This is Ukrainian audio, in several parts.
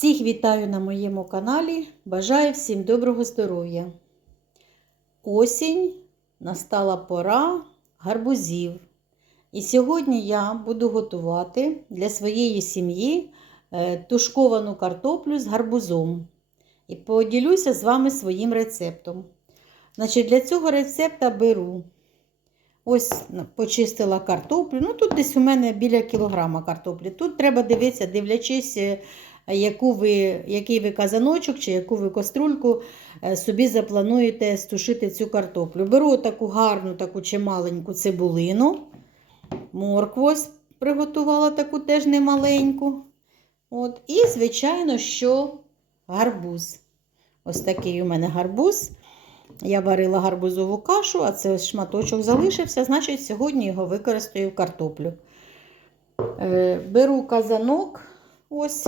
Всіх вітаю на моєму каналі. Бажаю всім доброго здоров'я. Осінь настала пора гарбузів. І сьогодні я буду готувати для своєї сім'ї е, тушковану картоплю з гарбузом. І поділюся з вами своїм рецептом. Значить, Для цього рецепта беру ось почистила картоплю. Ну, тут десь у мене біля кілограма картоплі. Тут треба дивитися, дивлячись, е, яку ви, який ви казаночок чи яку ви каструльку е, собі заплануєте стушити цю картоплю. Беру таку гарну, таку чималеньку цибулину, моркву приготувала таку теж немаленьку. От. І, звичайно, що гарбуз. Ось такий у мене гарбуз. Я варила гарбузову кашу, а це шматочок залишився, значить, сьогодні його використаю в картоплю. Е, беру казанок ось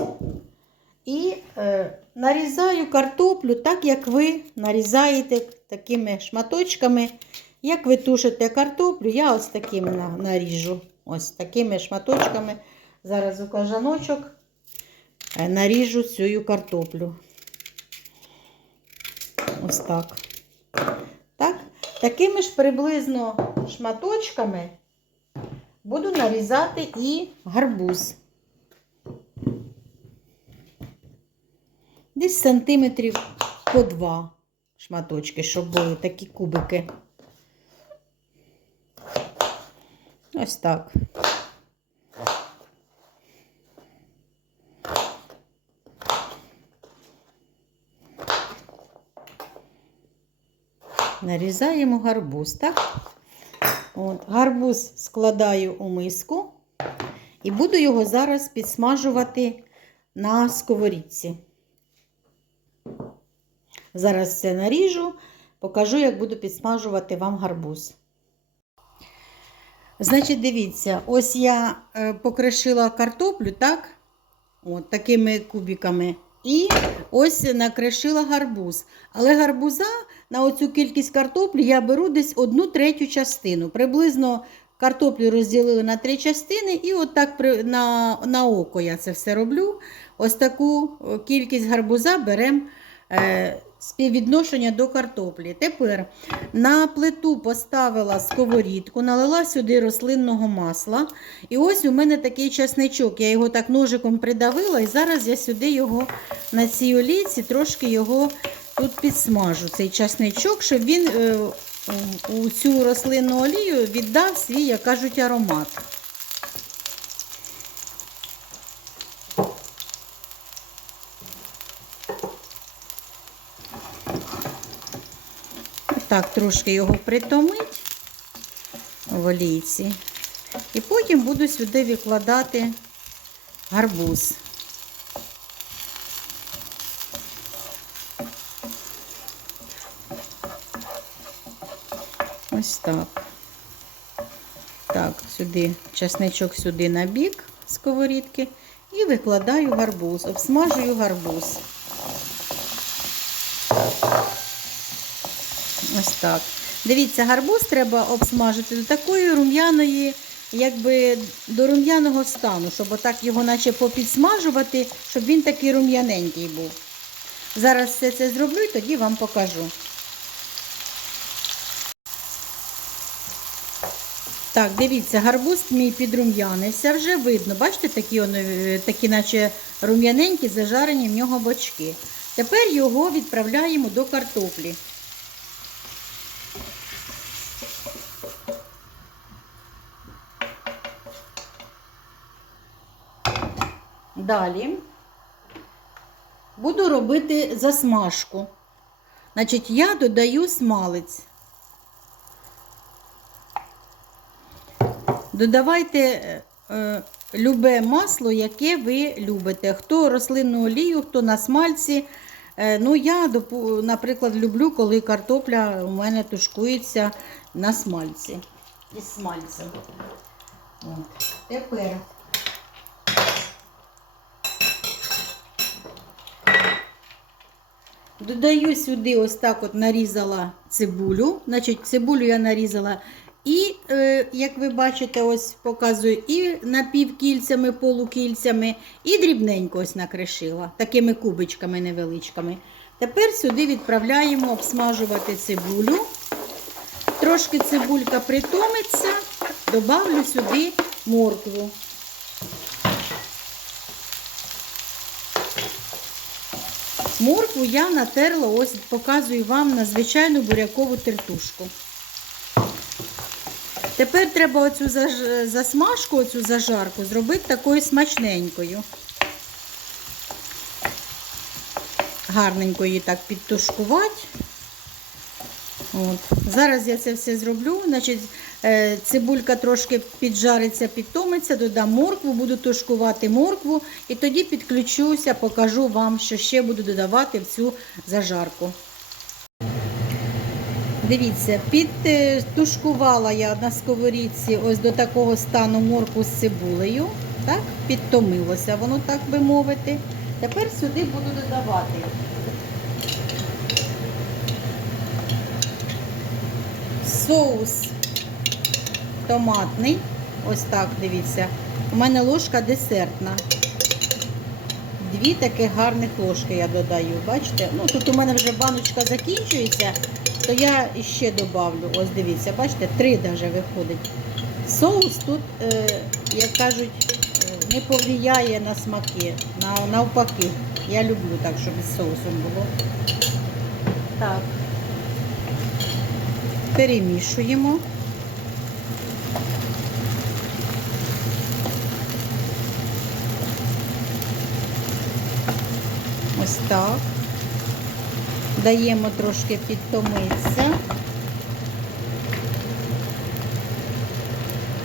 і е, нарізаю картоплю так, як ви нарізаєте такими шматочками. Як ви тушите картоплю, я ось такими наріжу. Ось такими шматочками. Зараз у кажаночок е, наріжу цю картоплю. Ось так. Так? Такими ж приблизно шматочками буду нарізати і гарбуз. Десь сантиметрів по два шматочки, щоб були такі кубики. Ось так. Нарізаємо гарбуз, так? От, Гарбуз складаю у миску і буду його зараз підсмажувати на сковорідці. Зараз все наріжу, покажу, як буду підсмажувати вам гарбуз. Значить, дивіться, ось я е, покришила картоплю, так? От, такими кубиками. І ось накришила гарбуз. Але гарбуза на оцю кількість картоплі я беру десь одну третю частину. Приблизно картоплю розділили на три частини, і отак на, на око я це все роблю. Ось таку кількість гарбуза беремо. Е, співвідношення до картоплі. Тепер на плиту поставила сковорідку, налила сюди рослинного масла. І ось у мене такий часничок. Я його так ножиком придавила, і зараз я сюди його на цій олійці трошки його тут підсмажу, цей часничок, щоб він е, у цю рослинну олію віддав свій, як кажуть, аромат. Так, трошки його притомить в олійці. І потім буду сюди викладати гарбуз. Ось так. Так, сюди часничок сюди на бік сковорідки і викладаю гарбуз, обсмажую гарбуз. Ось так. Дивіться, гарбуз треба обсмажити до такої рум'яної, якби до рум'яного стану, щоб отак його наче попідсмажувати, щоб він такий рум'яненький був. Зараз все це зроблю і тоді вам покажу. Так, дивіться, гарбуз мій підрум'янився, вже видно. Бачите, такі, вони, такі наче рум'яненькі, зажарені в нього бочки. Тепер його відправляємо до картоплі. Далі буду робити засмажку. Значить, я додаю смалець. Додавайте е, любе масло, яке ви любите. Хто рослинну олію, хто на смальці. Е, ну, я, наприклад, люблю, коли картопля у мене тушкується на смальці. Із смальцем. Тепер Додаю сюди ось так от нарізала цибулю. Значить, цибулю я нарізала І, е, як ви бачите, ось показую і напівкільцями, полукільцями, і дрібненько ось накришила, такими кубичками невеличкими. Тепер сюди відправляємо обсмажувати цибулю. Трошки цибулька притомиться, добавлю сюди моркву. Моркву я натерла, ось показую вам на звичайну бурякову тертушку. Тепер треба оцю засмажку, оцю зажарку зробити такою смачненькою. Гарненько її так підтушкувати. От. Зараз я це все зроблю. Значить, цибулька трошки піджариться, підтомиться, додам моркву, буду тушкувати моркву і тоді підключуся, покажу вам, що ще буду додавати в цю зажарку. Дивіться, підтушкувала я на сковорідці ось до такого стану морку з цибулею. Так, підтомилося воно, так би мовити. Тепер сюди буду додавати соус томатний. Ось так, дивіться. У мене ложка десертна. Дві таких гарних ложки я додаю. Бачите? Ну, тут у мене вже баночка закінчується, то я ще додавлю. Ось дивіться, бачите, три навіть виходить. Соус тут, е, як кажуть, не повлияє на смаки. На, навпаки. Я люблю так, щоб із соусом було. Так. Перемішуємо. Так. Даємо трошки підтомитися.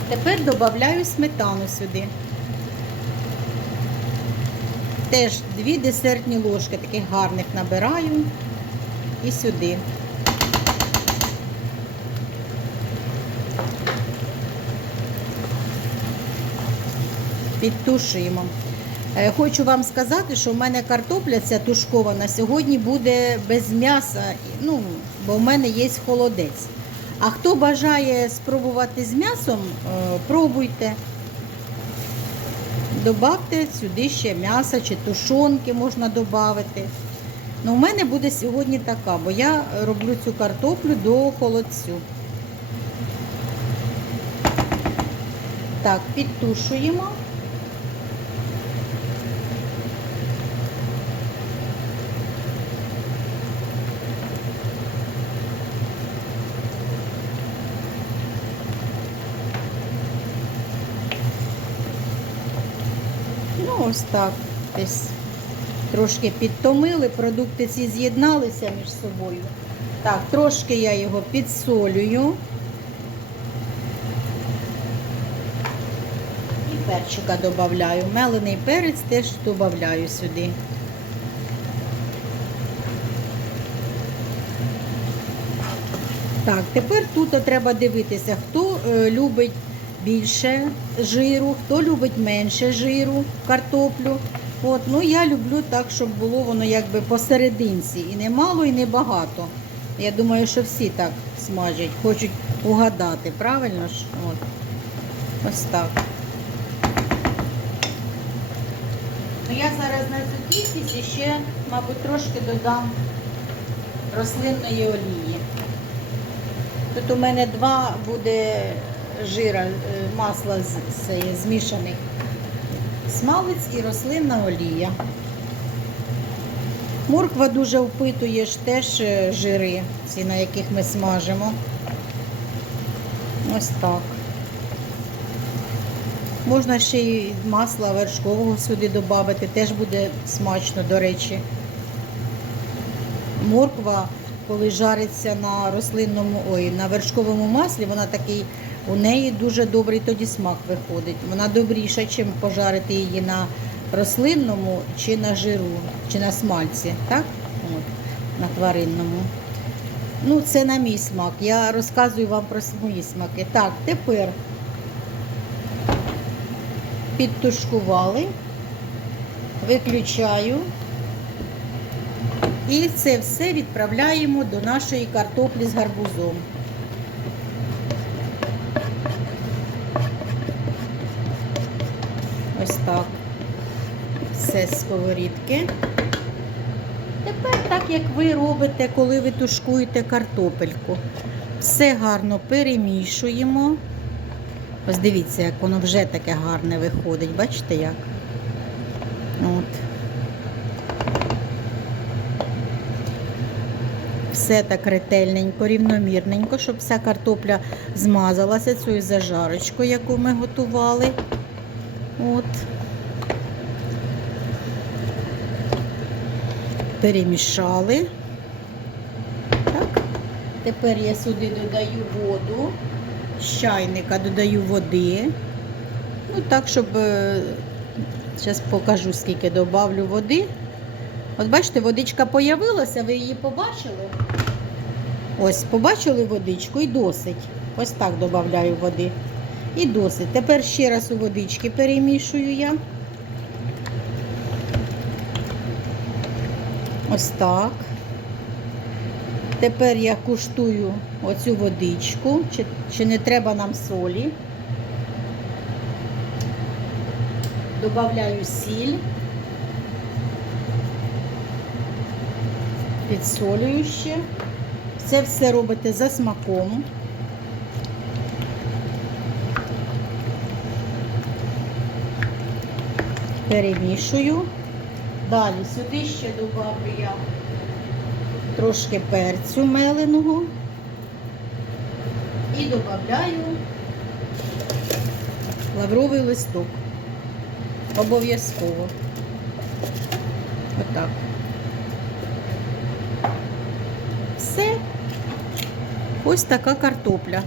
Тепер додаю сметану сюди. Теж дві десертні ложки таких гарних набираю і сюди. Підтушуємо. Е, Хочу вам сказати, що в мене картопля ця тушкована сьогодні буде без м'яса, ну, бо в мене є холодець. А хто бажає спробувати з м'ясом, е, пробуйте. Добавте сюди ще м'ясо чи тушонки можна додати. Ну, у мене буде сьогодні така, бо я роблю цю картоплю до холодцю. Так, підтушуємо. Ну, ось так. Десь трошки підтомили, продукти ці з'єдналися між собою. Так, трошки я його підсолюю. І перчика додаю. Мелений перець теж додаю сюди. Так, тепер тут треба дивитися, хто е, любить більше жиру, хто любить менше жиру, картоплю. От, ну я люблю так, щоб було воно якби посерединці. І не мало, і не багато. Я думаю, що всі так смажать, хочуть угадати, правильно ж? От. Ось так. Ну, я зараз на цю кількість ще, мабуть, трошки додам рослинної олії. Тут у мене два буде жира, е, масла з- з- змішаних. Смалець і рослинна олія. Морква дуже впитує теж е, жири, ці, на яких ми смажимо. Ось так. Можна ще й масла вершкового сюди додати, теж буде смачно, до речі. Морква, коли жариться на рослинному, ой, на вершковому маслі, вона такий, у неї дуже добрий тоді смак виходить. Вона добріша, ніж пожарити її на рослинному чи на жиру, чи на смальці, так? От, на тваринному. Ну, це на мій смак. Я розказую вам про свої смаки. Так, тепер підтушкували, виключаю. І це все відправляємо до нашої картоплі з гарбузом. Так. Все з сковорідки. Тепер так, як ви робите, коли ви тушкуєте картопельку. Все гарно перемішуємо. Ось дивіться, як воно вже таке гарне виходить. Бачите як? От. Все так ретельненько, рівномірненько, щоб вся картопля змазалася цією зажарочкою, яку ми готували. От. Перемішали. Так. Тепер я сюди додаю воду. З чайника додаю води. Ну так, щоб. Зараз покажу, скільки додавлю води. От бачите, водичка появилася, ви її побачили? Ось, побачили водичку і досить. Ось так додаю води. І досить. Тепер ще раз у водички перемішую я. Ось так. Тепер я куштую оцю водичку, чи, чи не треба нам солі. Добавляю сіль. Підсолюю ще. Це все робите за смаком. Перемішую. Далі сюди ще добавлю я трошки перцю меленого і додаю лавровий листок. Обов'язково. Отак. Все. Ось така картопля.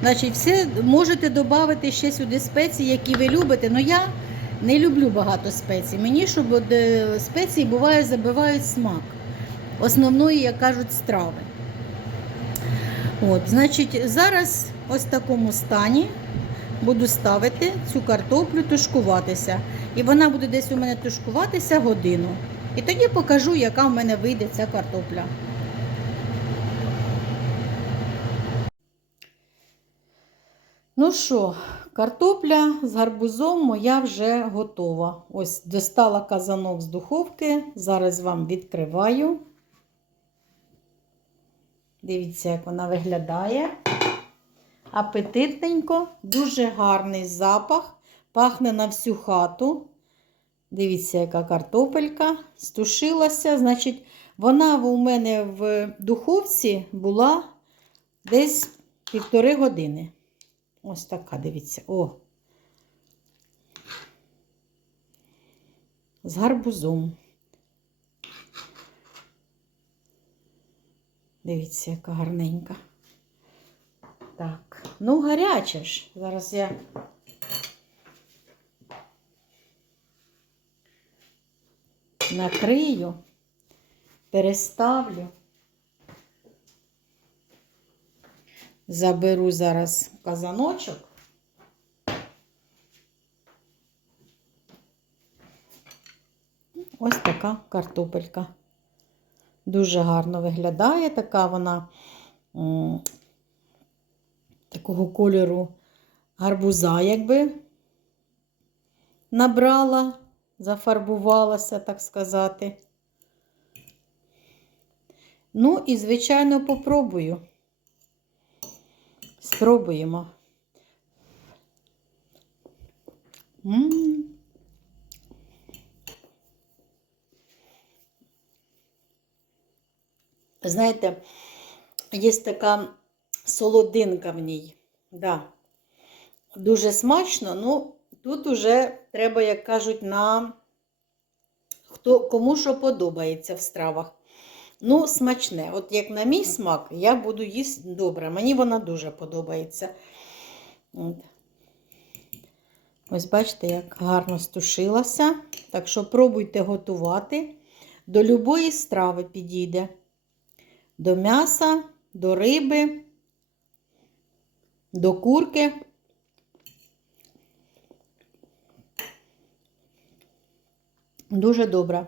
Значить, все можете додати ще сюди спеції, які ви любите. але я не люблю багато спецій. Мені, щоб е, спеції буває, забивають смак основної, як кажуть, страви. От, значить, зараз ось в такому стані буду ставити цю картоплю тушкуватися. І вона буде десь у мене тушкуватися годину. І тоді покажу, яка в мене вийде ця картопля. Ну що, картопля з гарбузом моя вже готова. Ось достала казанок з духовки. Зараз вам відкриваю. Дивіться, як вона виглядає. Апетитненько, дуже гарний запах, пахне на всю хату. Дивіться, яка картопелька стушилася. Значить, вона у мене в духовці була десь півтори години. Ось така, дивіться. О. З гарбузом. Дивіться, яка гарненька. Так, ну гаряча ж. Зараз я накрию, переставлю. Заберу зараз казаночок. Ось така картопелька. Дуже гарно виглядає, така вона такого кольору гарбуза, якби набрала, зафарбувалася, так сказати. Ну і, звичайно, попробую. Спробуємо. М. Знаєте, є така солодинка в ній. Да. Дуже смачно, ну тут уже треба, як кажуть, на хто, кому що подобається в стравах. Ну, смачне. От як на мій смак, я буду їсти добре. Мені вона дуже подобається. От. Ось бачите, як гарно стушилася. Так що пробуйте готувати. До любої страви підійде. До м'яса, до риби, до курки. Дуже добре.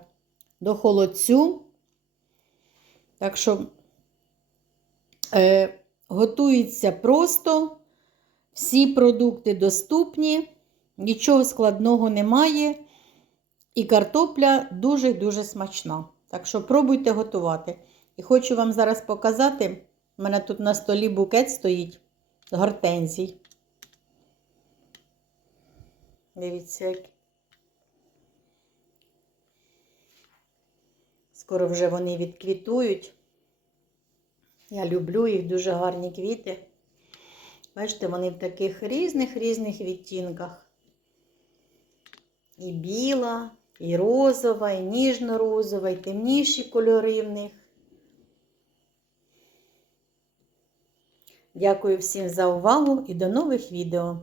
До холодцю. Так що е, готується просто, всі продукти доступні. Нічого складного немає. І картопля дуже-дуже смачна. Так що пробуйте готувати. І хочу вам зараз показати, у мене тут на столі букет стоїть гортензій. Дивіться, як. Скоро вже вони відквітують. Я люблю їх дуже гарні квіти. Бачите, вони в таких різних-різних відтінках. І біла, і розова, і ніжно-розова, і темніші кольори в них. Дякую всім за увагу і до нових відео!